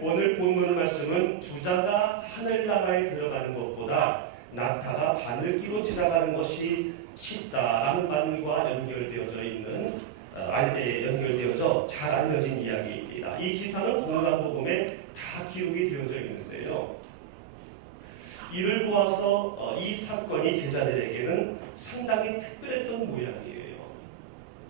오늘 본문 말씀은 부자가 하늘나라에 들어가는 것보다 낙타가 바늘기로 지나가는 것이 쉽다라는 말과 연결되어져 있는 연결되어져 잘 알려진 이야기입니다. 이 기사는 공간복음에 다 기록이 되어져 있는데요. 이를 보아서 이 사건이 제자들에게는 상당히 특별했던 모양이에요.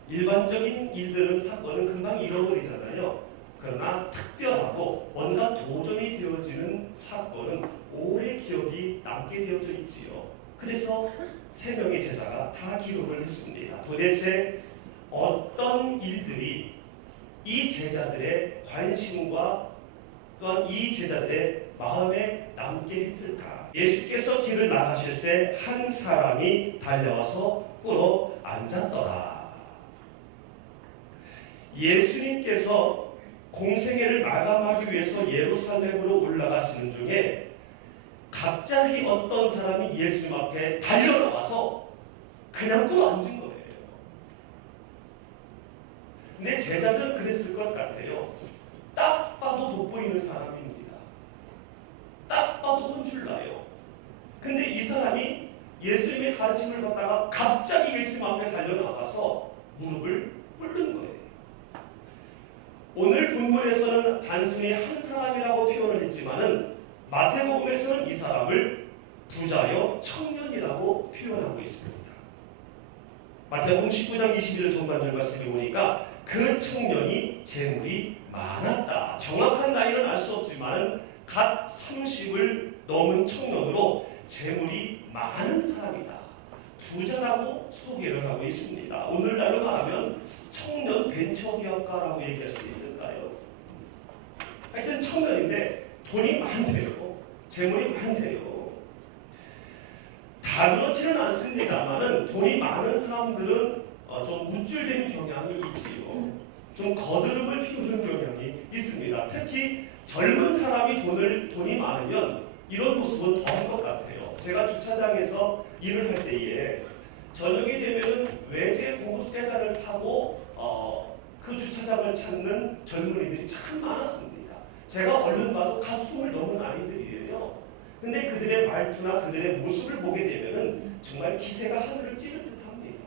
일반적인 일들은 사건은 금방 잃어버리잖아요. 그러나 특별하고 뭔가 도전이 되어지는 사건은 오래 기억이 남게 되어져 있지요. 그래서 세 명의 제자가 다 기록을 했습니다. 도대체 어떤 일들이 이 제자들의 관심과 또한 이 제자들의 마음에 남게 했을까? 예수께서 길을 나가실새 한 사람이 달려와서 꿇어 앉았더라. 예수님께서 공생애를 마감하기 위해서 예루살렘으로 올라가시는 중에 갑자기 어떤 사람이 예수님 앞에 달려나와서 그냥 꿇어 앉은 거예요. 근데 제자들은 그랬을 것 같아요. 딱 봐도 돋보이는 사람입니다. 딱 봐도 혼쭐나요. 근데 이 사람이 예수님의 가르침을 받다가 갑자기 예수님 앞에 달려나와서 무릎을 꿇는 거예요. 오늘 본문에서는 단순히 한 사람이라고 표현을 했지만은 마태복음에서는 이 사람을 부자여 청년이라고 표현하고 있습니다. 마태복음 19장 21절 전반절 말씀에 보니까 그 청년이 재물이 많았다. 정확한 나이는 알 수 없지만은 갓 30을 넘은 청년으로 재물이 많은 사람이다. 부자라고 소개를 하고 있습니다. 오늘날로 말하면 청년 벤처기업가라고 얘기할 수 있을까요? 하여튼 청년인데 돈이 많대요. 재물이 많대요. 다 그렇지는 않습니다만은 돈이 많은 사람들은 좀 우쭐대는 경향이 있지요. 좀 거드름을 피우는 경향이 있습니다. 특히 젊은 사람이 돈이 많으면 이런 모습은 더한 것 같아요. 제가 주차장에서 일을 할 때에 저녁이 되면은 외제 고급 세단을 타고 그 주차장을 찾는 젊은이들이 참 많았습니다. 제가 얼른 봐도 갓 20 넘은 아이들이에요. 근데 그들의 말투나 그들의 모습을 보게 되면은 정말 기세가 하늘을 찌를 듯합니다.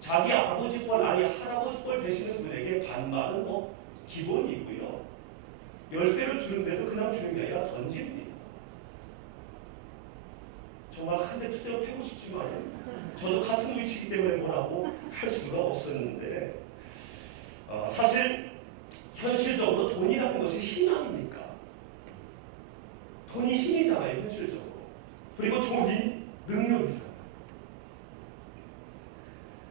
자기 아버지 뻘 아니 할아버지 뻘 되시는 분에게 반말은 뭐 기본이고요. 열쇠를 주는데도 그냥 주는 게 아니라 던집니다. 정말 한 대 투대로 패고 싶지만 저도 같은 위치이기 때문에 뭐라고 할 수가 없었는데 사실 현실적으로 돈이라는 것이 힘 아닙니까? 돈이 힘이잖아요, 현실적으로. 그리고 돈이 능력이잖아요.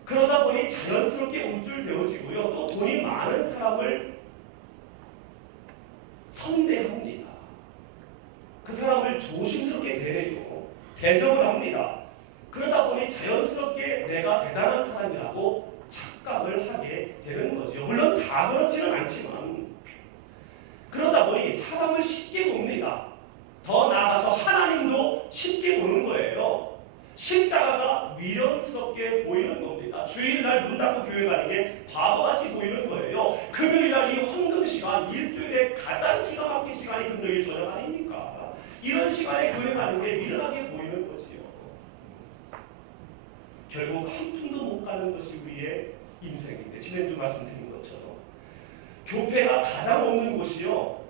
그러다 보니 자연스럽게 우쭐대어지고요. 또 돈이 많은 사람을 선대합니다. 그 사람을 조심스럽게 대해요. 대접을 합니다. 그러다 보니 자연스럽게 내가 대단한 사람이라고 착각을 하게 되는 거죠. 물론 다 그렇지는 않지만 그러다 보니 사람을 쉽게 봅니다. 더 나아가서 하나님도 쉽게 보는 거예요. 십자가가 미련스럽게 보이는 겁니다. 주일날 문 닫고 교회 가는 게 바보같이 보이는 거예요. 금요일날 이 황금 시간, 일주일에 가장 기가 막힌 시간이 금요일 저녁 아닙니까? 이런 시간에 교회 가는 게 미련하게 보이는 거지요. 결국 한 푼도 못 가는 것이 우리의 인생인데 지난주 말씀드린 것처럼 교회가 가장 없는 곳이요.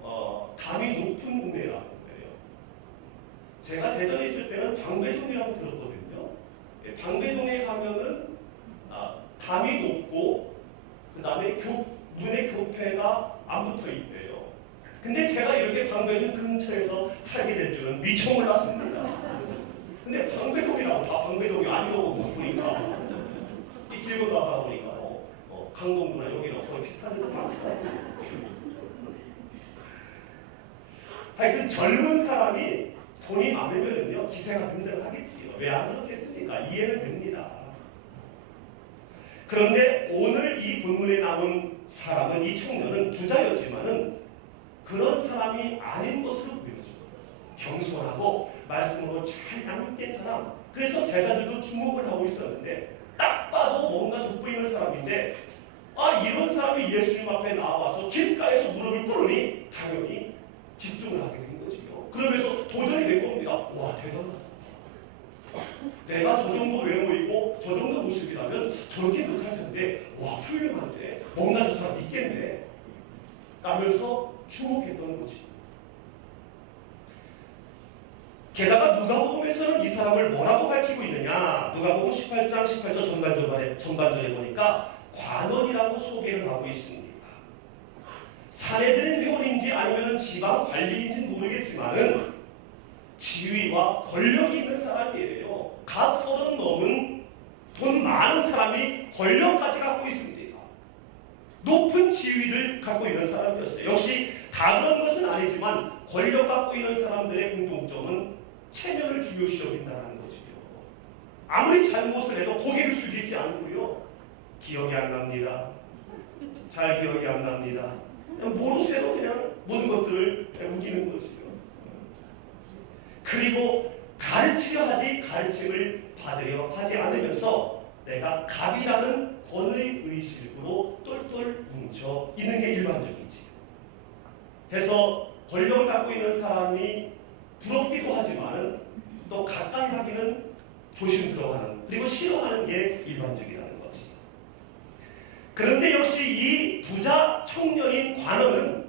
담이 높은 동네라고 해요. 제가 대전에 있을 때는 방배동이라고 들었거든요. 방배동에 가면은 담이 높고 그 다음에 문에 교회가 안 붙어 있대요. 근데 제가 이렇게 방배동 근처에서 살게 될 줄은 미처 몰랐습니다. 근데 방배동이라고 다 방배동이 아니라고 보니까 이 길고 가다 보니까 강동구나 여기랑 거의 비슷한 데도 많더라고요. 하여튼 젊은 사람이 돈이 많으면요 기세가 등등하겠지요. 왜 안 그렇겠습니까? 이해는 됩니다. 그런데 오늘 이 본문에 나온 사람은 이 청년은 부자였지만은 그런 사람이 아닌 것으로 보여져요. 겸손하고 말씀으로 잘 양육된 사람. 그래서 제자들도 주목을 하고 있었는데 딱 봐도 뭔가 돋보이는 사람인데 이런 사람이 예수님 앞에 나와서 길가에서 무릎을 꿇으니 당연히 집중을 하게 된 거지요. 그러면서 도전이 된 겁니다. 와, 대단하다. 내가 저 정도 외모이고 저 정도 모습이라면 저렇게 못할 텐데, 와, 훌륭한데, 뭔가 저 사람 있겠네 라면서 주목했던 거지. 게다가 누가복음에서는 이 사람을 뭐라고 밝히고 있느냐? 누가복음 18장 18절 전반절에 보니까 관원이라고 소개를 하고 있습니다. 사내들은 회원인지 아니면 지방 관리인지는 모르겠지만은 지위와 권력이 있는 사람이에요. 갓 30 넘은 돈 많은 사람이 권력까지 갖고 있습니다. 높은 지위를 갖고 있는 사람이었어요. 역시 다 그런 것은 아니지만 권력 갖고 있는 사람들의 공통점은 체면을 중요시 여긴다는 거지요. 아무리 잘못을 해도 고개를 숙이지 않고요. 기억이 안 납니다. 잘 기억이 안 납니다. 그냥 모르쇠로 그냥 모든 것들을 우기는 거지요. 그리고 가르치려 하지 가르침을 받으려 하지 않으면서 내가 갑이라는 권의 의식으로 똘똘 뭉쳐 있는 게 일반적이지. 해서 권력을 갖고 있는 사람이 부럽기도 하지만은 또 가까이 하기는 조심스러워하는, 그리고 싫어하는 게 일반적이라는 거지. 그런데 역시 이 부자 청년인 관원은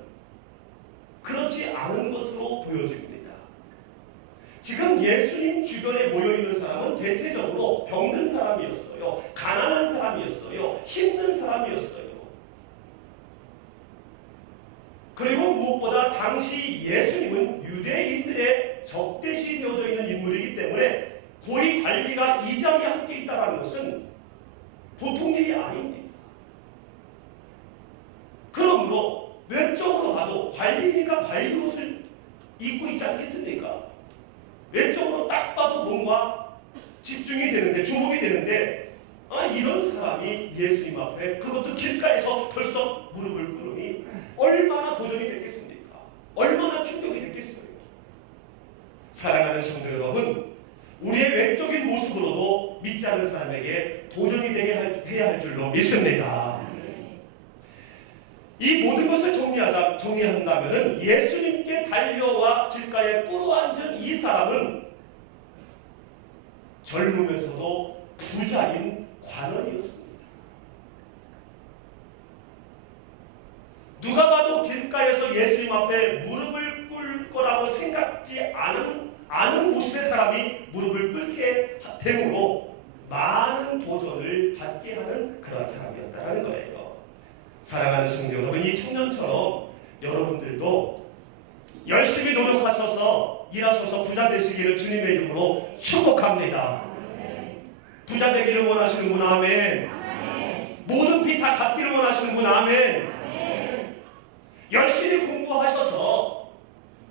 그렇지 않은 것으로 보여집니다. 지금 예수님 주변에 모여있는 사람은 대체적으로 병든 사람이었어요. 가난한 사람이었어요. 힘든 사람이었어요. 그리고 무엇보다 당시 예수님은 유대인들의 적대시 되어져 있는 인물이기 때문에 고위 관리가 이 자리에 함께 있다는 것은 보통 일이 아닙니다. 그러므로 외적으로 봐도 관리니까 관리 옷을 입고 있지 않겠습니까? 외적으로 딱 봐도 뭔가 집중이 되는데, 주목이 되는데, 이런 사람이 예수님 앞에, 그것도 길가에서 벌써 무릎을 꿇으니 얼마나 도전이 됐겠습니까? 얼마나 충격이 됐겠어요? 사랑하는 성도 여러분, 우리의 외적인 모습으로도 믿지 않은 사람에게 도전이 되게 해야 할 줄로 믿습니다. 이 모든 것을 정리한다면 예수님께 달려와 길가에 꿇어앉은 이 사람은 젊으면서도 부자인 관원이었습니다. 누가 봐도 길가에서 예수님 앞에 무릎을 꿇을 거라고 생각지 않은 모습의 사람이 무릎을 꿇게 됨으로 많은 도전을 받게 하는 그런 사람이었다는 거예요. 사랑하는 성도 여러분, 이 청년처럼 여러분들도 열심히 노력하셔서 일하셔서 부자 되시기를 주님의 이름으로 축복합니다. 부자 되기를 원하시는 분 아멘. 모든 빚 다 갚기를 원하시는 분 아멘. 열심히 공부하셔서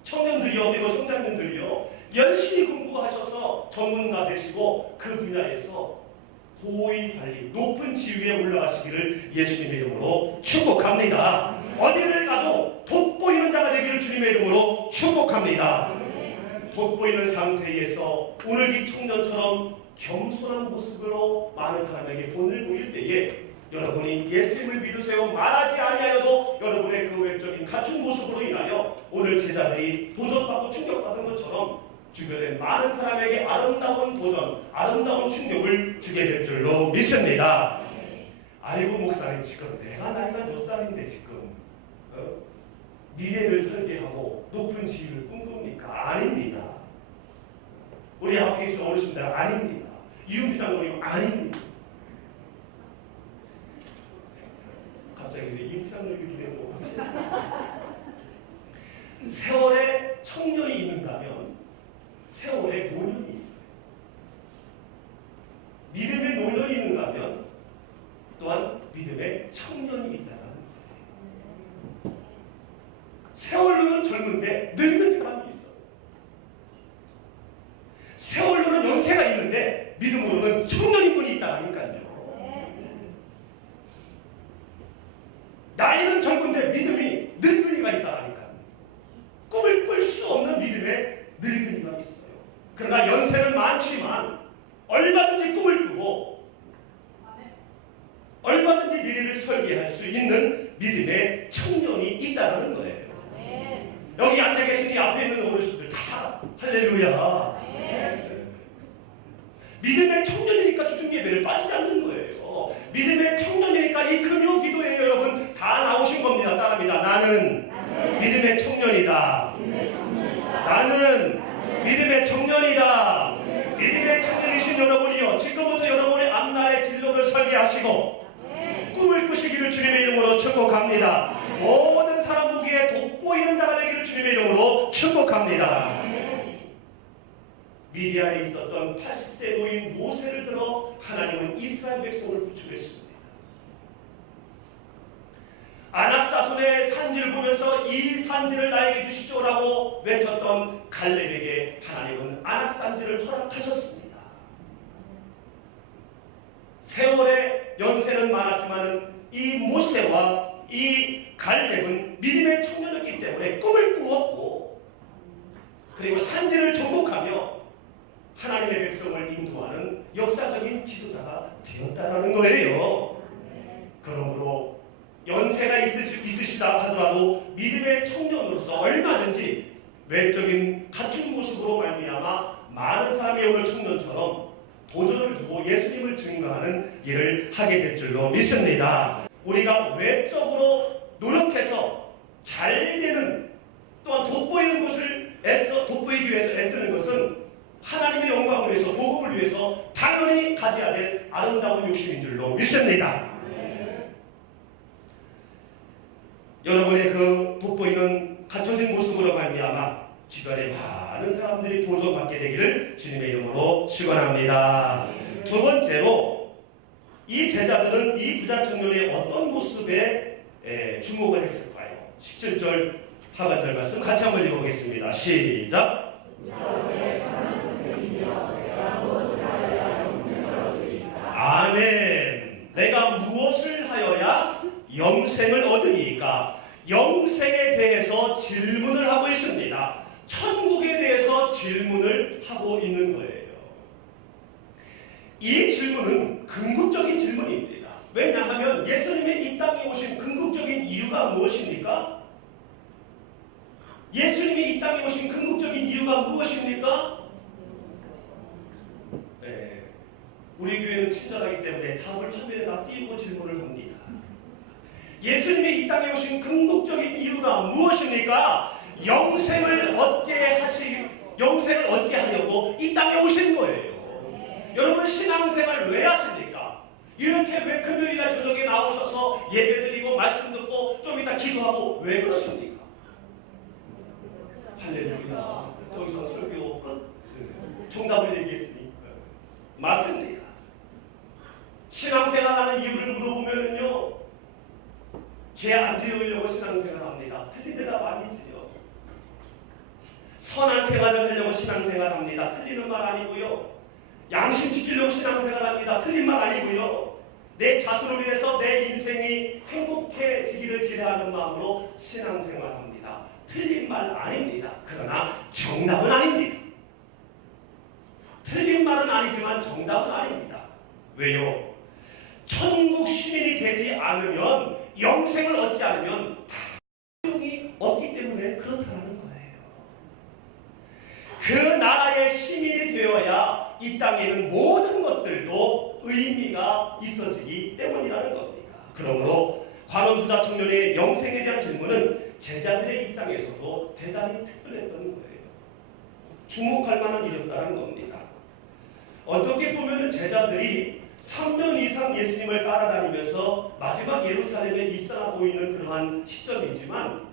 청년들이요, 그리고 청장님들이요, 열심히 공부하셔서 전문가 되시고 그 분야에서 고위 관리, 높은 지위에 올라가시기를 예수님의 이름으로 축복합니다. 어디를 가도 돋보이는 자가 되기를 주님의 이름으로 축복합니다. 돋보이는 상태에서 오늘 이 청년처럼 겸손한 모습으로 많은 사람에게 본을 보일 때에 여러분이 예수님을 믿으세요 말하지 아니하여도 여러분의 그 외적인 갖춘 모습으로 인하여 오늘 제자들이 도전받고 충격받은 것처럼 주변에 많은 사람에게 아름다운 도전, 아름다운 충격을 주게 될 줄로 믿습니다. 아이고 목사님, 지금 내가 나이가 몇 살인데 지금 미래를 설계하고 높은 지위를 꿈꿉니까? 아닙니다. 우리 앞에 계신 어르신들 아닙니다. 이은피 장로님 아닙니다. 갑자기 이은피 장로님 기대도 세월에 청년이 있는다면 세월에 노년이 있어요. 믿음의 노년이 있는가면 또한 믿음의 청년이 있다는 거예요. 세월로는 젊은데 늙은 사람이 있어요. 세월로는 연세가 있는데 믿음으로는 청년인 분이 있다니까요. 나이는 젊은데 믿음이 늙은이가 있다니까요. 꿈을 꿀 수 없는 믿음의 늙은이가 있어요. 그러나 연세는 많지만 얼마든지 꿈을 꾸고 얼마든지 미래를 설계할 수 있는 믿음의 청년이 있다는 거예요. 여기 앉아 계신 이 앞에 있는 어르신들 다 할렐루야. 믿음의 청년이니까 주중 예배를 빠지지 않는 거예요. 믿음의 청년이니까 이 금요 기도에 여러분 다 나오신 겁니다. 따라합니다. 나는 믿음의 청년이다. 나는 믿음의 청년이다. 믿음의 청년이신 여러분이요, 지금부터 여러분의 앞날의 진로를 설계하시고 꿈을 꾸시기를 주님의 이름으로 축복합니다. 모든 사람 보기에 돋보이는 자가 되기를 주님의 이름으로 축복합니다. 미디안에 있었던 80세 노인 모세를 들어 하나님은 이스라엘 백성을 구출했습니다. 아낙 자손의 산지를 보면서 이 산지를 나에게 주십시오라고 외쳤던 갈렙에게 하나님은 아낙 산지를 허락하셨습니다. 세월의 연세는 많았지만 이 모세와 이 갈렙은 믿음의 청년이었기 때문에 꿈을 꾸었고, 그리고 산지를 정복하며 하나님의 백성을 인도하는 역사적인 지도자가 되었다라는 거예요. 그러므로 연세가 있으시다 하더라도 믿음의 청년으로서 얼마든지 외적인 갖춘 모습으로 말미암아 많은 사람이 오늘 청년처럼 도전을 두고 예수님을 증거하는 일을 하게 될 줄로 믿습니다. 우리가 외적으로 노력해서 잘 되는, 또한 돋보이는 것을 돋보이기 위해서 애쓰는 것은 하나님의 영광을 위해서, 복음을 위해서 당연히 가져야 될 아름다운 욕심인 줄로 믿습니다. 여러분의 그 돋보이는 갖춰진 모습으로 말미암아 주변에 많은 사람들이 도전받게 되기를 주님의 이름으로 축원합니다. 두 번째로, 이 제자들은 이 부자 청년의 어떤 모습에 주목을 했을까요? 17절 하반절 말씀 같이 한번 읽어보겠습니다. 시작. 아멘. 내가 무엇을 하여야 영생을 얻으니까? 영생에 대해서 질문을 하고 있습니다. 천국에 대해서 질문을 하고 있는 거예요. 이 질문은 궁극적인 질문입니다. 왜냐하면 예수님의 이 땅에 오신 궁극적인 이유가 무엇입니까? 예수님이 이 땅에 오신 궁극적인 이유가 무엇입니까? 우리 교회는 친절하기 때문에 답을 화면에다 띄우고 질문을 합니다. 예수님이 이 땅에 오신 궁극적인 이유가 무엇입니까? 영생을 얻게 하려고 이 땅에 오신 거예요. 여러분, 신앙생활 왜 하십니까? 이렇게 왜 금요일날 저녁에 나오셔서 예배드리고 말씀 듣고 좀 이따 기도하고 왜 그러십니까? 할렐루야. 더 이상 설교 끝. 정답을 얘기했으니 맞습니다. 신앙생활하는 이유를 물어보면은요, 죄 안 지으려고 신앙생활합니다. 틀린 대답 아니지요. 선한 생활을 하려고 신앙생활합니다. 틀리는 말 아니고요. 양심 지키려고 신앙생활합니다. 틀린 말 아니고요. 내 자손을 위해서 내 인생이 행복해지기를 기대하는 마음으로 신앙생활합니다. 틀린 말 아닙니다. 그러나 정답은 아닙니다. 틀린 말은 아니지만 정답은 아닙니다. 왜요? 천국 시민이 되지 않으면, 영생을 얻지 않으면 다 소용이 없기 때문에 그렇다는 거예요. 그 나라의 시민이 되어야 이 땅에 있는 모든 것들도 의미가 있어지기 때문이라는 겁니다. 그러므로 관원부자 청년의 영생에 대한 질문은 제자들의 입장에서도 대단히 특별했던 거예요. 주목할 만한 일이었다는 겁니다. 어떻게 보면 제자들이 3년 이상 예수님을 따라다니면서 마지막 예루살렘에 입성하고 있는 그러한 시점이지만,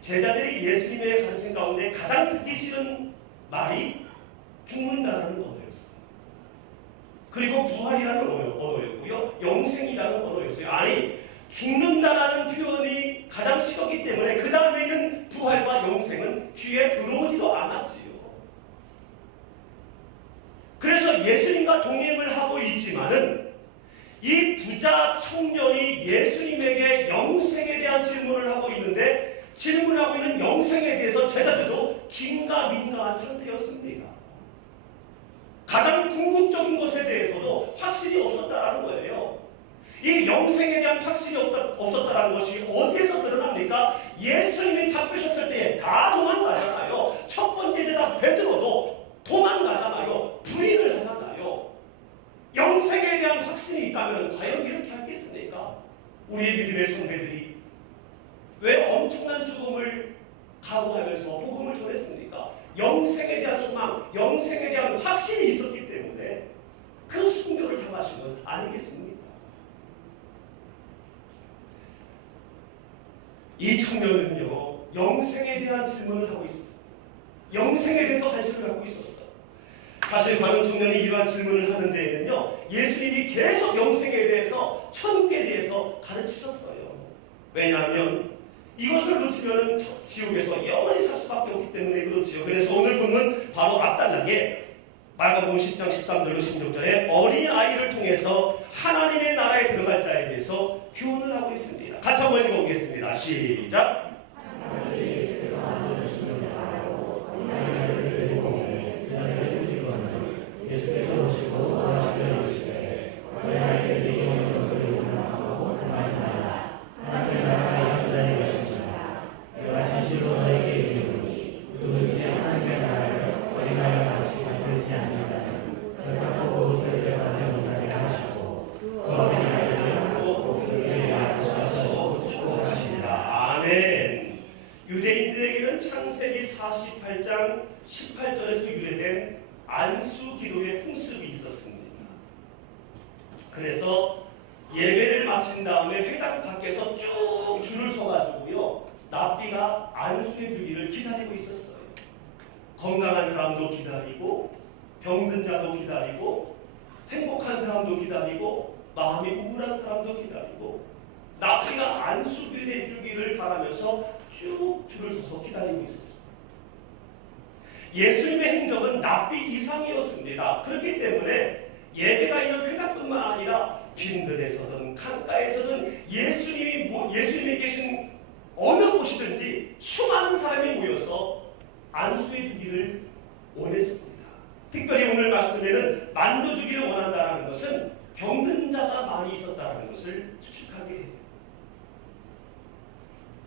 제자들이 예수님의 가르침 가운데 가장 듣기 싫은 말이 죽는다라는 언어였어요. 그리고 부활이라는 언어였고요, 영생이라는 언어였어요. 아니, 죽는다라는 표현이 가장 싫었기 때문에 그 다음에는 부활과 영생은 귀에 들어오지도 않았지요. 그래서 예수님과 동행을 하고 있지만은 이 부자 청년이 예수님에게 영생에 대한 질문을 하고 있는데, 질문하고 있는 영생에 대해서 제자들도 긴가민가한 상태였습니다. 가장 궁극적인 것에 대해서도 확실히 없었다라는 거예요. 이 영생에 대한 확신이 없었다라는 것이 어디에서 드러납니까? 예수님이 잡히셨을 때에 다 도망가잖아요. 각오하면서 복음을 전했습니까? 영생에 대한 소망, 영생에 대한 확신이 있었기 때문에 그 순교를 당하신 건 아니겠습니까? 이 청년은요, 영생에 대한 질문을 하고 있었어요. 영생에 대해서 관심을 갖고 있었어요. 사실 관음 청년이 이러한 질문을 하는 데에는요, 예수님이 계속 영생에 대해서, 천국에 대해서 가르치셨어요. 왜냐하면 이것을 놓치면 지옥에서 영원히 살 수밖에 없기 때문에 그렇지요. 그래서 오늘 본문 바로 앞단락에 마가복음 10장 13절로 16절에 어린아이를 통해서 하나님의 나라에 들어갈 자에 대해서 교훈을 하고 있습니다. 같이 한번 읽어보겠습니다. 시작! 예수께서 오시고 돌아가시되 어린아이를 데리고 오는 것을 용납하고 그만이 말라. 하나님의 나라가 이런 자의 것입니다. 내가 진실로 너에게 이르노니 누구든지 하나님의 나라를 어린아이와 같이 만들지 않는 자는 결코 그곳에 들어가지 못하게 하시고 그 어린아이들을 꼭 그들에게 약속하시고 축복하십니다. 아멘. 유대인들에게는 창세기 48장 18절에서 유래된 안수 기도의 풍습이 있었습니다. 그래서 예배를 마친 다음에 회당 밖에서 쭉 줄을 서가지고요, 납비가 안수해 주기를 기다리고 있었어요. 건강한 사람도 기다리고, 병든 자도 기다리고, 행복한 사람도 기다리고, 마음이 우울한 사람도 기다리고, 납비가 안수해 주기를 바라면서 쭉 줄을 서서 기다리고 있었어요. 예수님의 행적은 납비 이상이었습니다. 그렇기 때문에 예배가 있는 회당뿐만 아니라 빈들에서든 강가에서든 예수님이 계신 어느 곳이든지 수많은 사람이 모여서 안수해 주기를 원했습니다. 특별히 오늘 말씀에는 만져주기를 원한다는 것은 병든 자가 많이 있었다는 것을 추측하게 해요.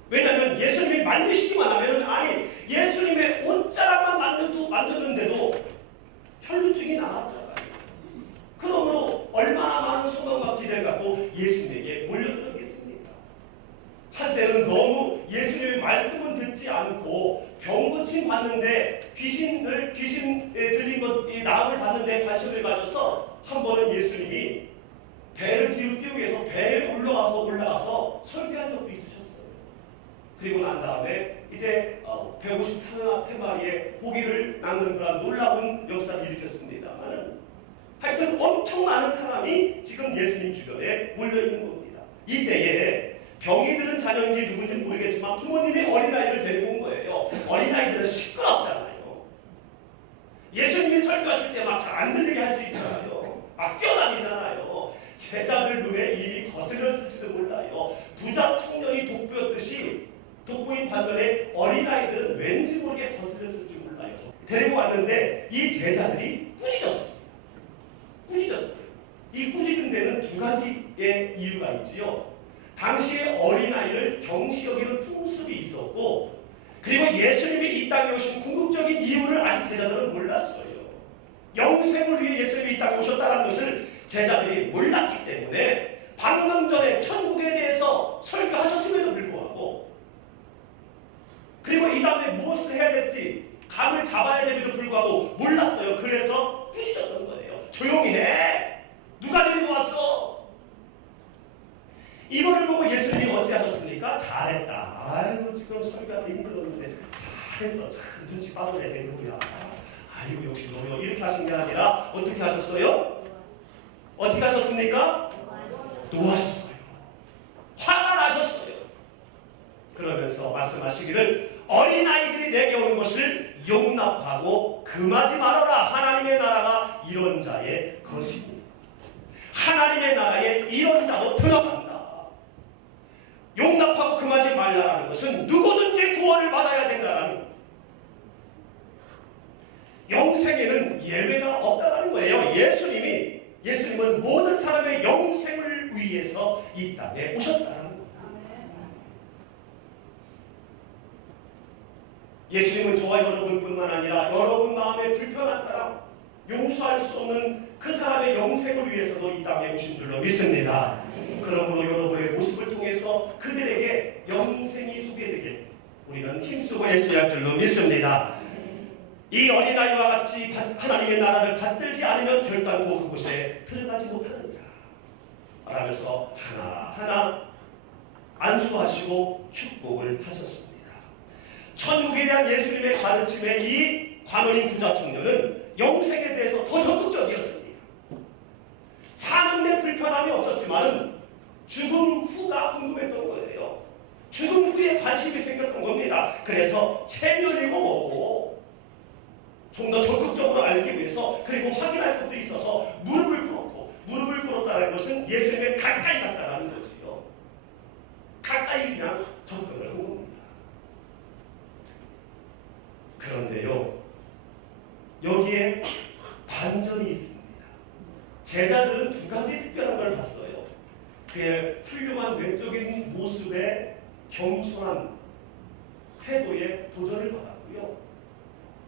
왜냐하면 예수님이 만드시기만 하면, 아니 예수님의 옷자락만 만졌는데도 혈루증이 나왔잖아요. 그러므로 얼마나 많은 소망과 기대를 갖고 예수님에게 몰려들었겠습니까? 한때는 너무 예수님의 말씀은 듣지 않고 병고침 받는데 귀신에 들린 것, 이 나음을 받는데 관심을 가져서 한 번은 예수님이 배를 뒤로 띄우기 위해서 배에 올라가서 설교한 적도 있으셨어요. 그리고 난 다음에 이제 153마리의 고기를 낚는 그런 놀라운 역사를 일으켰습니다만, 하여튼 엄청 많은 사람이 지금 예수님 주변에 몰려있는 겁니다. 이때에 병이 드는 자녀인지 누군지 모르겠지만 부모님이 어린아이를 데리고 온 거예요. 어린아이들은 시끄럽잖아요. 예수님이 설교하실 때 막 잘 안 들리게 할 수 있잖아요. 막 뛰어다니잖아요. 제자들 눈에 입이 거슬렸을지도 몰라요. 부자 청년이 돋보였듯이 돋보인 반면에 어린아이들은 왠지 모르게 거슬렸을지 몰라요. 데리고 왔는데 이 제자들이 꾸짖었습니다. 이 꾸짖은 데는 두 가지의 이유가 있지요. 당시에 어린아이를 경시 여기는 풍습이 있었고, 그리고 예수님이 이 땅에 오신 궁극적인 이유를 아직 제자들은 몰랐어요. 영생을 위해 예수님이 이 땅에 오셨다는 것을 제자들이 몰랐기 때문에 방금 전에 천국에 대해서 설교하셨음에도 불구하고, 그리고 이 다음에 무엇을 해야 될지 감을 잡아야 됨에도 불구하고 몰랐어요. 그래서 꾸짖었던 거예요. 조용히 해! 누가 데리고 왔어? 이거를 보고 예수님이 어찌 하셨습니까? 잘했다. 아이고 지금 설교하기 힘들었는데 잘했어. 참 눈치 빠르네 대부분이야. 아이고 역시 너요. 이렇게 하신 게 아니라 어떻게 하셨어요? 어떻게 하셨습니까? 노하셨어요. 화가 나셨어요. 그러면서 말씀하시기를 어린아이들이 내게 오는 것을 용납하고 금하지 말아라. 하나님의 나라가 이런 자의 것입니다. 하나님의 나라에 이런 자도 들어간다. 용납하고 금하지 말라라는 것은 누구든지 구원을 받아야 된다라는 거예요. 영생에는 예외가 없다라는 거예요. 예수님은 모든 사람의 영생을 위해서 이 땅에 오셨다라는 거예요. 예수님은 저와 여러분뿐만 아니라 여러분 마음에 불편한 사람, 용서할 수 없는 그 사람의 영생을 위해서도 이 땅에 오신 줄로 믿습니다. 그러므로 여러분의 모습을 통해서 그들에게 영생이 소개되게, 우리는 힘쓰고 애써야 할 줄로 믿습니다. 이 어린아이와 같이 하나님의 나라를 받들지 않으면 결단코 그곳에 들어가지 못하느니라 말하면서 하나하나 안수하시고 축복을 하셨습니다. 천국에 대한 예수님의 가르침에 이 관원인 부자 청년은 영생에 대해서 더 적극적이었습니다. 사는데 불편함이 없었지만 죽음 후가 궁금했던 거예요. 죽음 후에 관심이 생겼던 겁니다. 그래서 체면이고 뭐고 좀 더 적극적으로 알기 위해서 그리고 확인할 것도 있어서 무릎을 꿇었고, 무릎을 꿇었다는 것은 예수님의 가까이 갔다는 거지요. 가까이 그냥 접근을 한 겁니다. 그런데요, 여기에 반전이 있습니다. 제자들은 두 가지 특별한 걸 봤어요. 그의 훌륭한 외적인 모습에 겸손한 태도에 도전을 받았고요.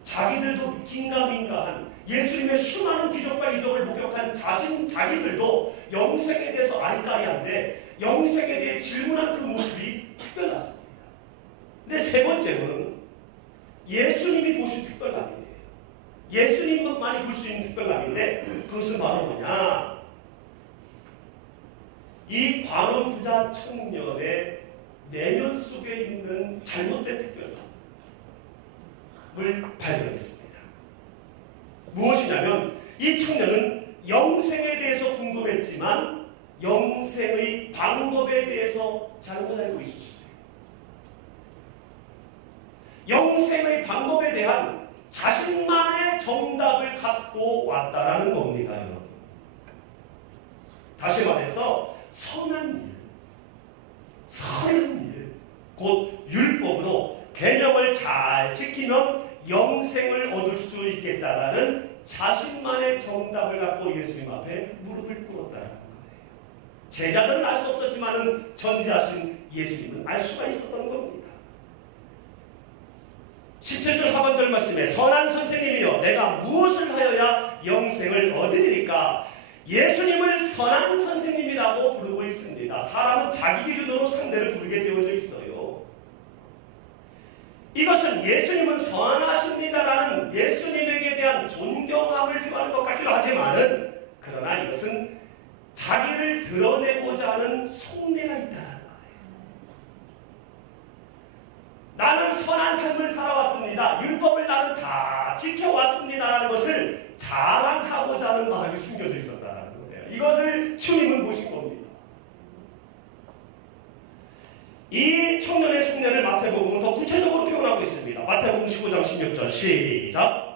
자기들도 긴가민가한 예수님의 수많은 기적과 이적을 목격한 자기들도 영생에 대해서 아리까리한데 영생에 대해 질문한 그 모습이 특별했습니다. 근데 세 번째로는 예수님이 보신 특별감이에요. 예수님만이 볼 수 있는 특별감인데 그것은 바로 뭐냐? 이 관원 부자 청년의 내면 속에 있는 잘못된 특별감을 발견했습니다. 무엇이냐면 이 청년은 영생에 대해서 궁금했지만 영생의 방법에 대해서 잘못 알고 있었어요. 영생의 방법에 대한 자신만의 정답을 갖고 왔다라는 겁니다, 여러분. 다시 말해서 선한 일, 곧 율법으로 계명을 잘 지키면 영생을 얻을 수 있겠다라는 자신만의 정답을 갖고 예수님 앞에 무릎을 꿇었다는 거예요. 제자들은 알 수 없었지만 전지하신 예수님은 알 수가 있었던 겁니다. 17절 하반절 말씀에 선한 선생님이여 내가 무엇을 하여야 영생을 얻으리까? 예수님을 선한 선생님이라고 부르고 있습니다. 사람은 자기 기준으로 상대를 부르게 되어져 있어요. 이것은 예수님은 선하십니다라는 예수님에게 대한 존경함을 표하는 것 같기도 하지만은 그러나 이것은 자기를 드러내고자 하는 속내가 있다는 거예요. 나는 선한 삶을 살아왔습니다. 율법을 나는 다 지켜왔습니다라는 것을 자랑하고자 하는 마음이 숨겨져 있었다는 거예요. 이것을 주님은 보신 겁니다. 이 청년의 속내를 마태복음은 더 구체적으로 표현하고 있습니다. 마태복음 19장 16절 시작.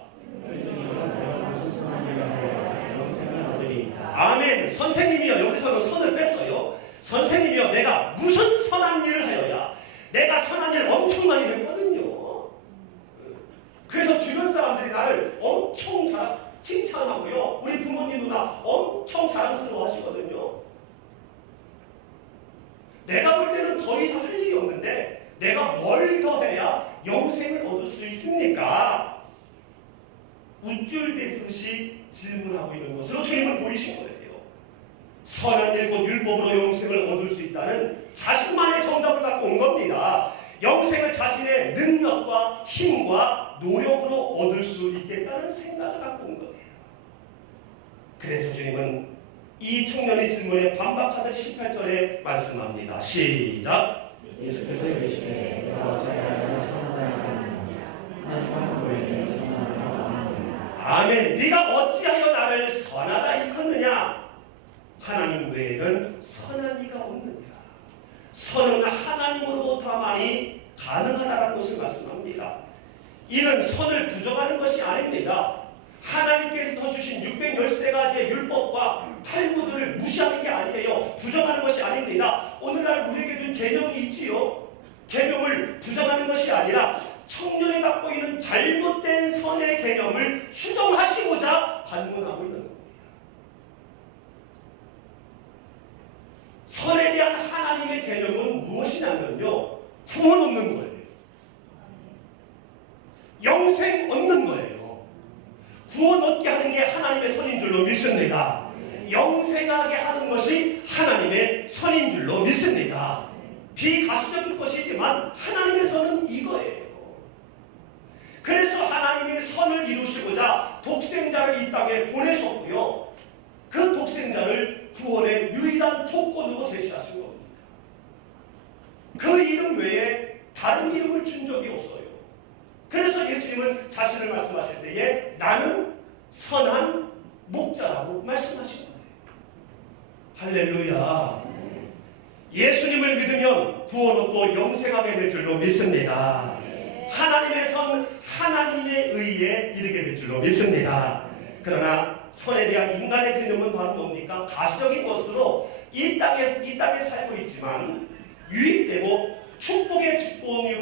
아멘. 선생님이여, 여기서는 선을 뺐어요. 선생님이여 내가 무슨 선한 일을 하여야. 내가 선한 일 엄청 많이 했거든요. 그래서 주변 사람들이 나를 엄청 칭찬하고요. 우리 부모님도 나 엄청 자랑스러워 하시거든요. 내가 볼 때는 더 이상 할 일이 없는데 내가 뭘 더 해야 영생을 얻을 수 있습니까? 우쭐대듯이 질문하고 있는 것으로 주님을 보이신 거예요. 선한 일 곧 율법으로 영생을 얻을 수 있다는 자신만의 정답을 갖고 온 겁니다. 영생을 자신의 능력과 힘과 노력으로 얻을 수 있겠다는 생각을 갖고 온 거예요. 그래서 주님은 이 청년의 질문에 반박하듯이 18절에 말씀합니다. 시작. 예수께서 이르시되 내가 어찌하여 선하다는 하나님 방법을 선하다고 하느냐. 아멘. 네가 어찌하여 나를 선하다 일컫느냐. 하나님 외에는 선한 이가 없느니라. 선은 하나님으로부터만이 가능하다는 것을 말씀합니다. 이는 선을 부정하는 것이 아닙니다. 하나님께서 주신 613가지의 율법과 탈무드를 무시하는 게 아니에요. 부정하는 것이 아닙니다. 오늘날 우리에게 준 계명이 있지요. 계명을 부정하는 것이 아니라 청년이 갖고 있는 잘못된 선의 개념을 수정하시고자 반문하고 있는 겁니다. 선에 대한 하나님의 개념은 무엇이냐면요, 구원 얻는 거예요. 영생 얻는 거예요. 구원 얻게 하는 게 하나님의 선인 줄로 믿습니다. 영생하게 하는 것이 하나님의 선인 줄로 믿습니다. 비가시적인 것이지만 하나님의 선은 이거예요. 그래서 하나님이 선을 이루시고자 독생자를 이 땅에 보내셨고요. 그 독생자를 구원의 유일한 조건으로 제시하신 겁니다. 그 이름 외에 다른 이름을 준 적이 없어요. 그래서 예수님은 자신을 말씀하실 때에 나는 선한 목자라고 말씀하신 거예요. 할렐루야. 예수님을 믿으면 구원 얻고 영생하게 될 줄로 믿습니다. 하나님의 선, 하나님의 의에 이르게 될 줄로 믿습니다. 그러나 선에 대한 인간의 개념은 바로 뭡니까? 가시적인 것으로 이 땅에 살고 있지만 유입되고 축복의 조건에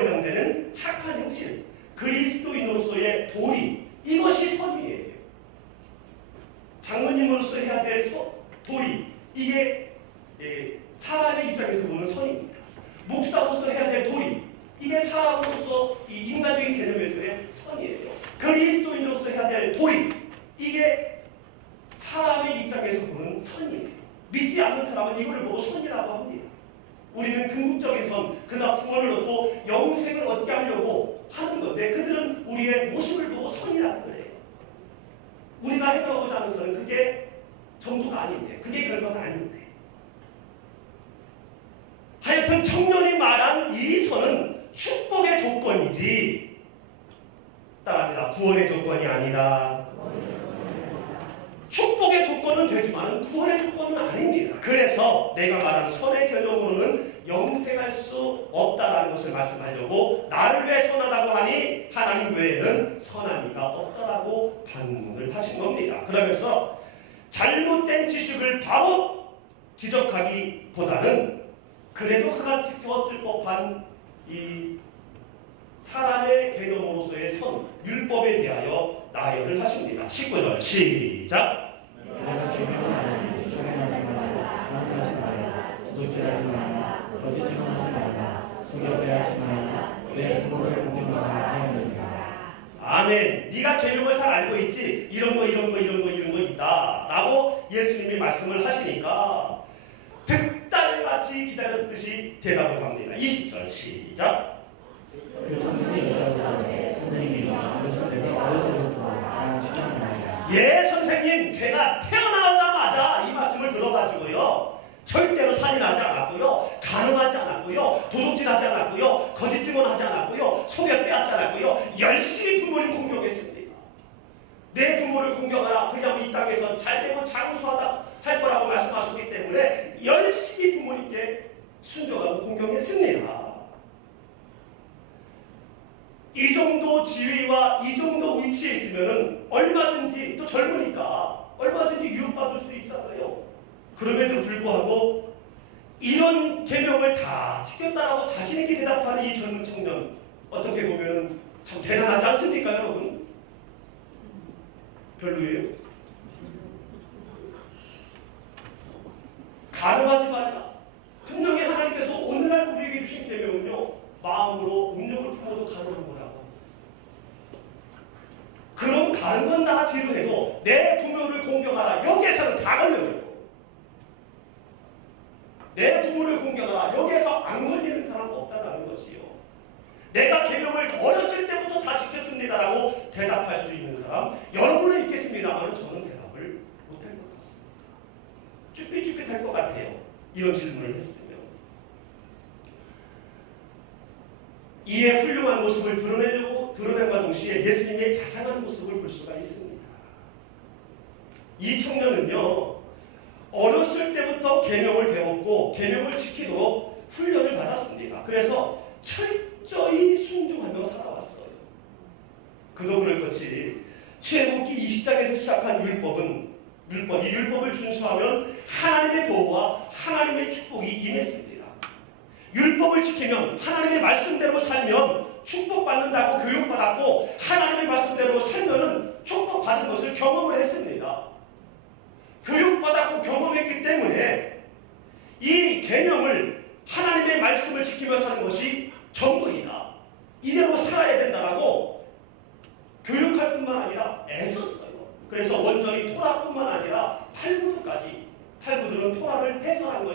해당되는 착한 행실, 그리스도인으로서의 도리, 이것이 선이에요. 장로님으로서 해야 될 도리, 이게 사람의 입장에서 보는 선입니다. 목사로서 해야 될 도리, 이게 사람으로서 이 인간적인 개념에서의 선이에요. 그리스도인으로서 해야 될 도리, 이게 사람의 입장에서 보는 선이에요. 믿지 않는 사람은 이걸 보고 선이라고 합니다. 우리는 궁극적인 선, 그가 구원을 얻고 영생을 얻게 하려고 하는 건데 그들은 우리의 모습을 보고 선이라고 그래요. 우리가 행하고자 하는 선은 그게 정도가 아닌데, 그게 결과가 아닌데. 하여튼 청년이 말한 이 선은 축복의 조건이지, 따라합니다. 구원의 조건이 아니다. 축복의 조건은 되지만 구원의 조건은 아닙니다. 그래서 내가 말하는 선의 개념으로는 영생할 수 없다라는 것을 말씀하려고 나를 왜 선하다고 하니 하나님 외에는 선한 이가 없다라고 반문을 하신 겁니다. 그러면서 잘못된 지식을 바로 지적하기보다는 그래도 하나 지켰을 법한 이 사람의 개념으로서의 선, 율법에 대하여 나열을 하십니다. 19절 시작. 내가 계명하니 살인하지 말라, 살인하지 말라, 도둑질하지 말라, 거짓 증언하지 말라, 속여 빼앗지 말라, 내 부모를 공경하라 하였느니라. 아멘. 네가 계명을 잘 알고 있지? 이런 거 있다 라고 예수님이 말씀을 하시니까 득달같이 기다렸듯이 대답을 합니다. 20절 시작. 그 청년이 여자보다 선생님이 어렸을 때부터 다 지켰나이다. 예, 선생님, 제가 태어나자마자 이 말씀을 들어가지고요, 절대로 살인하지 않았고요, 간음하지 않았고요, 도둑질하지 않았고요, 거짓 증언하지 않았고요, 속여 빼앗지 않았고요, 열심히 부모님 공경했습니다. 내 부모를 공경하라, 그냥 이 땅에서 잘되고 장수하다 할 거라고 말씀하셨기 때문에 열심히 부모님께 순종하고 공경했습니다. 이 정도 지위와 이 정도 위치에 있으면 얼마든지, 또 젊으니까 얼마든지 유혹받을 수 있잖아요. 그럼에도 불구하고 이런 계명을 다 지켰다라고 자신있게 대답하는 이 젊은 청년, 어떻게 보면 참 대단하지 않습니까, 여러분? 별로예요? 간음하지 말라. 분명히 하나님께서 오늘날 우리에게 주신 계명은요, 마음으로 음욕을 품어도 가능한 거라고. 그럼 다른 건 다 뒤로 해도 내 부모를 공경하라, 여기에서는 다 걸려요. 내 부모를 공경하라, 여기에서 안 걸리는 사람 없다라는 거지요. 내가 계명을 어렸을 때부터 다 지켰습니다라고 대답할 수 있는 사람 여러분은 있겠습니다만 저는 대답을 못할 것 같습니다. 쭈삣쭈삣할 것 같아요. 이런 질문을 했으면. 이에 훌륭한 모습을 드러낸과 동시에 예수님의 자상한 모습을 볼 수가 있습니다. 이 청년은요, 어렸을 때부터 계명을 배웠고 계명을 지키도록 훈련을 받았습니다. 그래서 철저히 순종하며 살아왔어요. 그도 그럴 것이 출애굽기 20장에서 시작한 이 율법을 준수하면 하나님의 보호와 하나님의 축복이 임했습니다. 율법을 지키면, 하나님의 말씀대로 살면 축복받는다고 교육받았고, 하나님의 말씀대로 살면은 축복받은 것을 경험을 했습니다. 교육받았고 경험했기 때문에 이 계명을, 하나님의 말씀을 지키며 사는 것이 전부이다, 이대로 살아야 된다라고 교육할 뿐만 아니라 애썼어요. 그래서 원전이 토라뿐만 아니라 탈무드까지, 탈무드는 토라를 해설한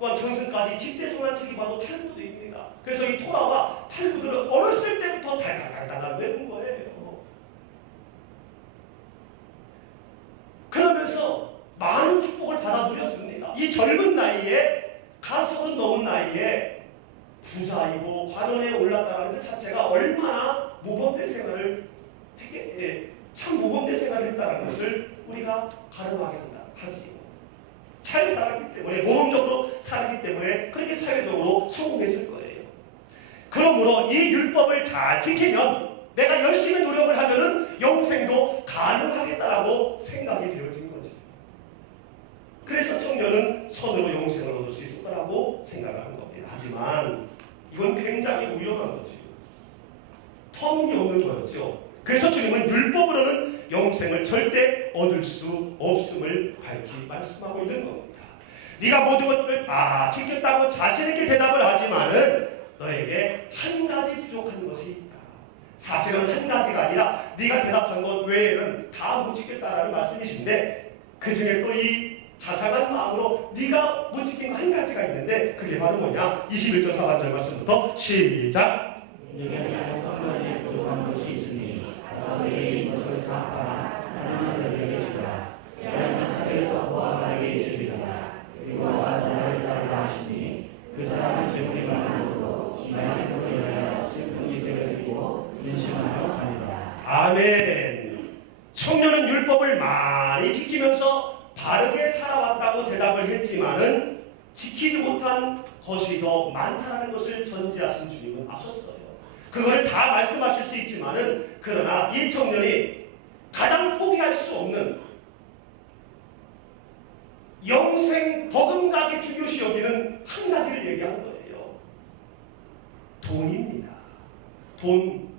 또한 정승까지 집대성한 책이 바로 탈무드입니다. 그래서 이 토라와 탈무드를 어렸을 때부터 달달달달 외운 거예요. 그러면서 많은 축복을 받아 누렸습니다. 이 젊은 나이에 가서는 넘은 나이에 부자이고 관원에 올랐다는 것 자체가 얼마나 모범대 생활을 참 모범대 생활을 했다는 것을 우리가 가늠하게 하지요. 잘 살았기 때문에, 모범적으로 살았기 때문에 그렇게 사회적으로 성공했을 거예요. 그러므로 이 율법을 잘 지키면, 내가 열심히 노력을 하면은 영생도 가능하겠다라고 생각이 되어진 거죠. 그래서 청년은 선으로 영생을 얻을 수 있을 거라고 생각을 한 겁니다. 하지만 이건 굉장히 위험한 거죠. 터무니없는 거였죠. 그래서 주님은 율법으로는 영생을 절대 얻을 수 없음을 밝히 말씀하고 있는 겁니다. 네가 모든 것들을 다 지켰다고 자신있게 대답을 하지만은 너에게 한 가지 부족한 것이 있다. 사실은 한 가지가 아니라 네가 대답한 것 외에는 다 못 지켰다라는 말씀이신데, 그 중에 또 이 자상한 마음으로 네가 못 지킨 한 가지가 있는데, 그게 바로 뭐냐? 21절 하반절 말씀부터 시작. 네가 한 가지 부족한 것이 있으니 너에게 이것을 다 팔아 가난한 자들에게 주라. 그러면 하늘에서 보아가 너에게 있으리라. 그리고 와서 나를 따르라 하시니 그 사람은 재물이 많음으로 이 말씀으로 인하여 슬픈 이색을 띠고 근심하며 다니라. 아멘. 청년은 율법을 많이 지키면서 바르게 살아왔다고 대답을 했지만은 지키지 못한 것이 더 많다는 것을 전제하신 주님은 아셨어요. 그걸 다 말씀하실 수 있지만은, 그러나 이 청년이 가장 포기할 수 없는 영생 버금가게 중요시 여기는 한 가지를 얘기한 거예요. 돈입니다. 돈.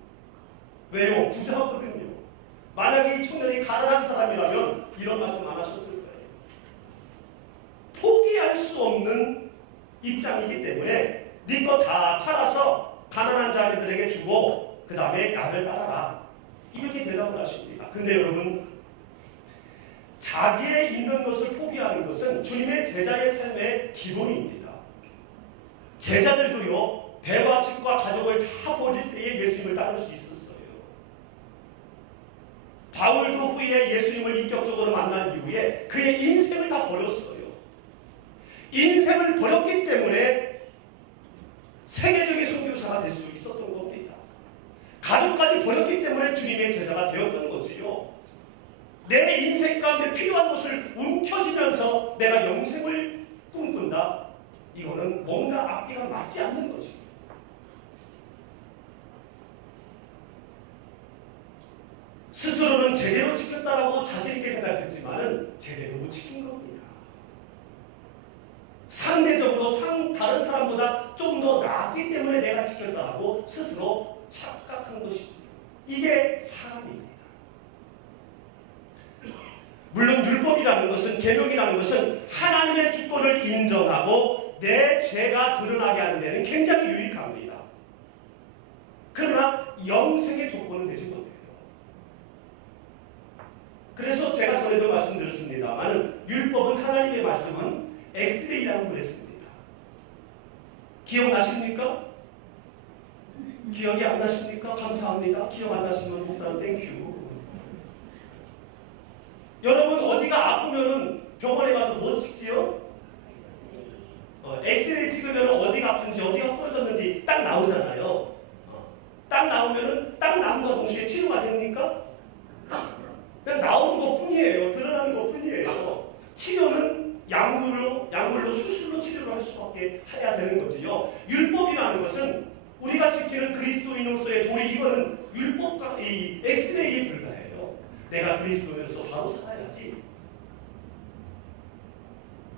왜요? 부자거든요. 만약에 이 청년이 가난한 사람이라면 이런 말씀 안 하셨을 거예요. 포기할 수 없는 입장이기 때문에 네 거 다 팔아서 가난한 자들에게 주고 그 다음에 나를 따라라, 이렇게 대답을 하십니다. 근데 여러분, 자기의 있는 것을 포기하는 것은 주님의 제자의 삶의 기본입니다. 제자들도요, 배와 집과 가족을 다 버릴 때에 예수님을 따를 수 있었어요. 바울도 후에 예수님을 인격적으로 만난 이후에 그의 인생을 다 버렸어요. 인생을 버렸기 때문에 세계적인 선교사가 될 수 있었던 겁니다. 가족까지 버렸기 때문에 주님의 제자가 되었던 거지요. 내 인생 가운데 필요한 것을 움켜쥐면서 내가 영생을 꿈꾼다? 이거는 뭔가 앞뒤가 맞지 않는 거죠. 스스로는 제대로 지켰다라고 자신있게 대답했지만은 제대로 못 지킨 겁니다. 상대적으로 다른 사람보다 좀 더 나았기 때문에 내가 지켰다라고 스스로 착각한 것이죠. 이게 사람입니다. 물론 율법이라는 것은, 계명이라는 것은 하나님의 주권을 인정하고 내 죄가 드러나게 하는 데는 굉장히 유익합니다. 그러나 영생의 조건은 되지 못해요. 그래서 제가 전에도 말씀드렸습니다만, 율법은, 하나님의 말씀은 엑스레이라고 그랬습니다. 기억나십니까? 기억이 안 나십니까? 감사합니다. 기억 안 나시면 목사님 땡큐. 여러분, 어디가 아프면은 병원에 가서 뭐 찍지요? 엑스레이 찍으면 어디가 아픈지, 어디가 부러졌는지 딱 나오잖아요. 딱 나오면은 딱 나온과 동시에 치료가 됩니까? 그냥 나오는 것 뿐이에요. 드러나는 것 뿐이에요. 치료는 약물로 수술로 치료를 할 수밖에 해야 되는 거지요. 율법이라는 것은 우리가 지키는 그리스도인으로서의 도리, 이거는 율법과 이 엑스레이에 불과해요. 내가 그리스도인으로서 바로 살아야지.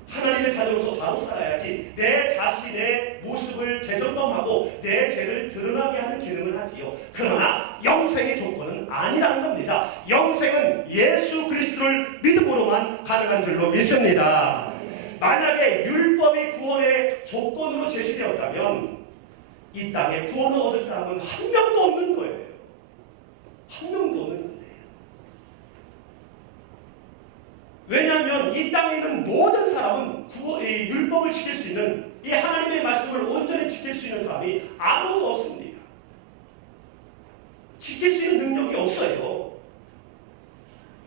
하나님의 자녀로서 바로 살아야지. 내 자신의 모습을 재점검하고 내 죄를 드러나게 하는 기능을 하지요. 그러나 영생의 조건은 아니라는 겁니다. 영생은 예수 그리스도를 믿음으로만 가능한 줄로 믿습니다. 만약에 율법이 구원의 조건으로 제시되었다면 이 땅에 구원을 얻을 사람은 한 명도 없는 거예요. 한 명도 없는 거예요. 왜냐하면 이 땅에 있는 모든 사람은 이 율법을 지킬 수 있는, 이 하나님의 말씀을 온전히 지킬 수 있는 사람이 아무도 없습니다. 지킬 수 있는 능력이 없어요.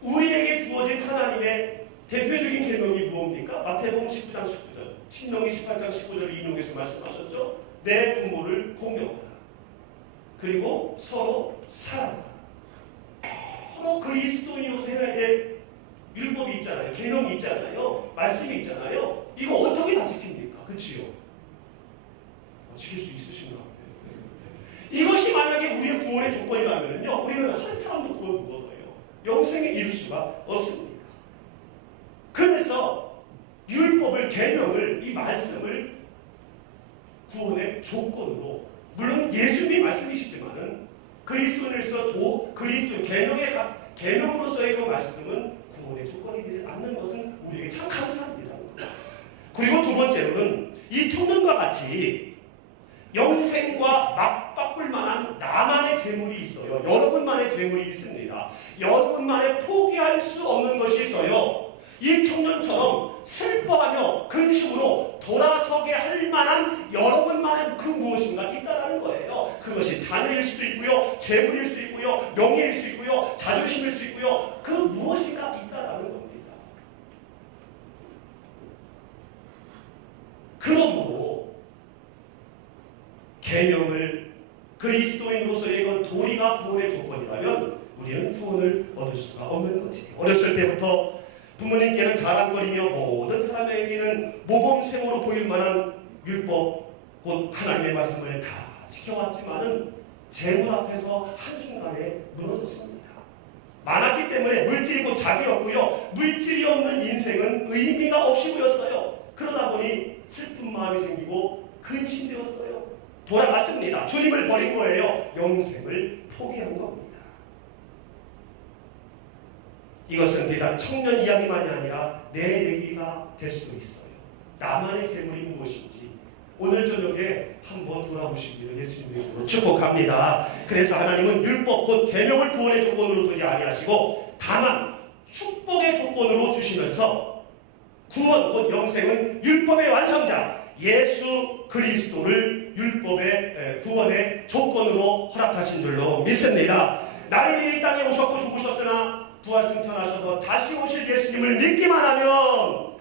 우리에게 주어진 하나님의 대표적인 계명이 무엇입니까? 마태복음 19장 19절, 신명기 18장 19절을 인용해서 말씀하셨죠. 내 부모를 공경하라. 그리고 서로 사랑하라. 서로 그리스도인으로서 해야 될 율법이 있잖아요. 계명이 있잖아요. 말씀이 있잖아요. 이거 어떻게 다 지킵니까? 그치요? 지킬 수 있으신가? 이것이 만약에 우리의 구원의 조건이라면요, 우리는 한 사람도 구원 못 얻어요. 영생에 이룰 수가 없습니다. 그래서 율법을, 계명을, 이 말씀을 구원의 조건으로, 물론 예수님이 말씀이시지만은 그리스도인으로서 그리스도 계명으로서의 그 말씀은 구원의 조건이 되지 않는 것은 우리에게 참 감사한 일이라는 겁니다. 그리고 두 번째로는 이 청년과 같이 영생과 맞바꿀 만한 나만의 재물이 있어요. 여러분만의 재물이 있습니다. 여러분만의 포기할 수 없는 것이 있어요. 이 청년처럼 슬퍼하며 근심으로 돌아서게 할 만한 여러분만의 그 무엇인가 있다라는 거예요. 그것이 자녀일 수도 있고요, 재물일 수 있고요, 명예일 수 있고요, 자존심일 수 있고요. 그 무엇인가 있다라는 겁니다. 그러므로 계명을 그리스도인으로서의 그 도리가 구원의 조건이라면 우리는 구원을 얻을 수가 없는 거지. 어렸을 때부터 부모님께는 자랑거리며 모든 사람에게는 모범생으로 보일 만한 율법, 곧 하나님의 말씀을 다 지켜왔지만은 재물 앞에서 한순간에 무너졌습니다. 많았기 때문에 물질이 곧 자기였고요, 물질이 없는 인생은 의미가 없이 보였어요. 그러다 보니 슬픈 마음이 생기고 근심되었어요. 돌아갔습니다. 주님을 버린 거예요. 영생을 포기한 겁니다. 이것은 비단 청년 이야기만이 아니라 내 얘기가 될 수도 있어요. 나만의 재물이 무엇인지 오늘 저녁에 한번 돌아보시기를 예수님의 이름으로 축복합니다. 그래서 하나님은 율법 곧 계명을 구원의 조건으로 두지 아니하시고 다만 축복의 조건으로 주시면서 구원 곧 영생은 율법의 완성자 예수 그리스도를 율법의 구원의 조건으로 허락하신 줄로 믿습니다. 나를 위해 이 땅에 오셨고 죽으셨으나 부활 승천하셔서 다시 오실 예수님을 믿기만 하면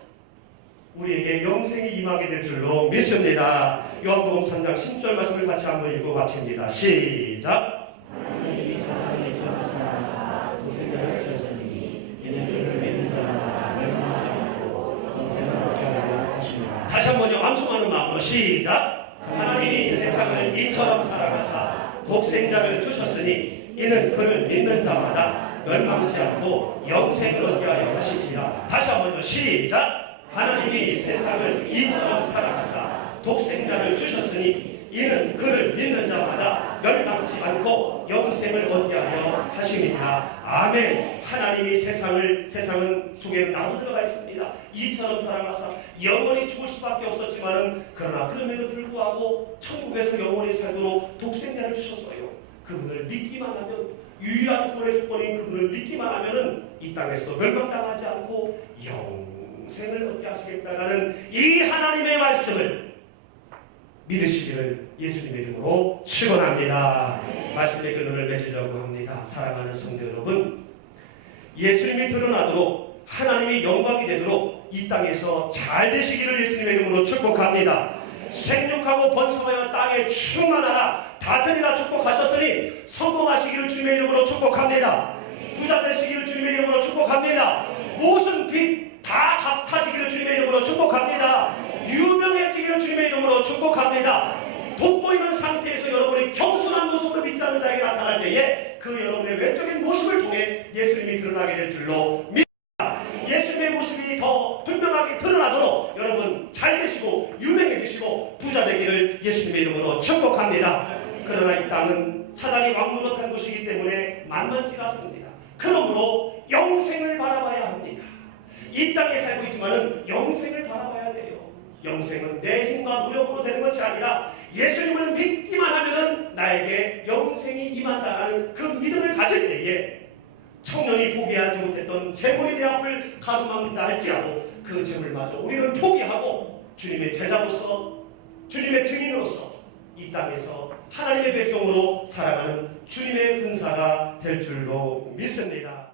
우리에게 영생이 임하게 될 줄로 믿습니다. 요한복음 3장 10절 말씀을 같이 한번 읽고 마칩니다. 시작. 하나님이 세상을 처음 사랑하사 독생자를 주셨으니 이는 그를 믿는 자마다 멸망하지 않고 영생을 얻게 하려 하십니다. 다시 한번요. 암송하는 마음으로 시작. 하나님이 세상을 이처럼 사랑하사 독생자를 주셨으니 이는 그를 믿는 자마다 멸망치 않고 영생을 얻게 하려 하십니다. 다시 한번요. 시작. 하나님이 세상을 이처럼 사랑하사 독생자를 주셨으니 이는 그를 믿는 자마다 멸망치 않고 영생을 얻게 하려 하십니다. 아멘. 하나님이 세상은 속에는 나도 들어가 있습니다. 이처럼 사랑하사 영원히 죽을 수밖에 없었지만은 그러나 그럼에도 불구하고 천국에서 영원히 살도록 독생자를 주셨어요. 그분을 믿기만 하면 유일한 구원의 조건인 그분을 믿기만 하면은 이 땅에서 멸망당하지 않고 영생을 얻게 하시겠다라는 이 하나님의 말씀을 믿으시기를 예수님의 이름으로 축원합니다. 말씀의 근원을 맺으려고 합니다. 사랑하는 성도 여러분, 예수님이 드러나도록 하나님이 영광이 되도록 이 땅에서 잘 되시기를 예수님의 이름으로 축복합니다. 생육하고 번성하여 땅에 충만하라 다스리라 축복하셨으니 성공하시기를 주님의 이름으로 축복합니다. 부자 되시기를 주님의 이름으로 축복합니다. 모든 빚 다 갚아지기를 주님의 이름으로 축복합니다. 유명해지기를 주님의 이름으로 축복합니다. 돋보이는 상태에서 여러분이 겸손한 모습으로 믿지 않는 자에게 나타날 때에 그 여러분의 외적인 모습을 통해 예수님이 드러나게 될 줄로 믿습니다. 예수님의 모습이 더 분명하게 드러나도록 여러분 잘 되시고 유명해지시고 부자 되기를 예수님의 이름으로 축복합니다. 그러나 이 땅은 사단이 왕노릇한 곳이기 때문에 만만치가 않습니다. 그러므로 영생을 바라봐야 합니다. 이 땅에 살고 있지만은 영생을 바라봐야 돼요. 영생은 내 힘과 노력으로 되는 것이 아니라 예수님을 믿기만 하면은 나에게 영생이 임한다는 그 믿음을 가질 때에 청년이 포기하지 못했던 재물이 내 앞을 가로막는다 할지라도 그 재물마저 우리는 포기하고 주님의 제자로서 주님의 증인으로서 이 땅에서 하나님의 백성으로 살아가는 주님의 군사가 될 줄로 믿습니다.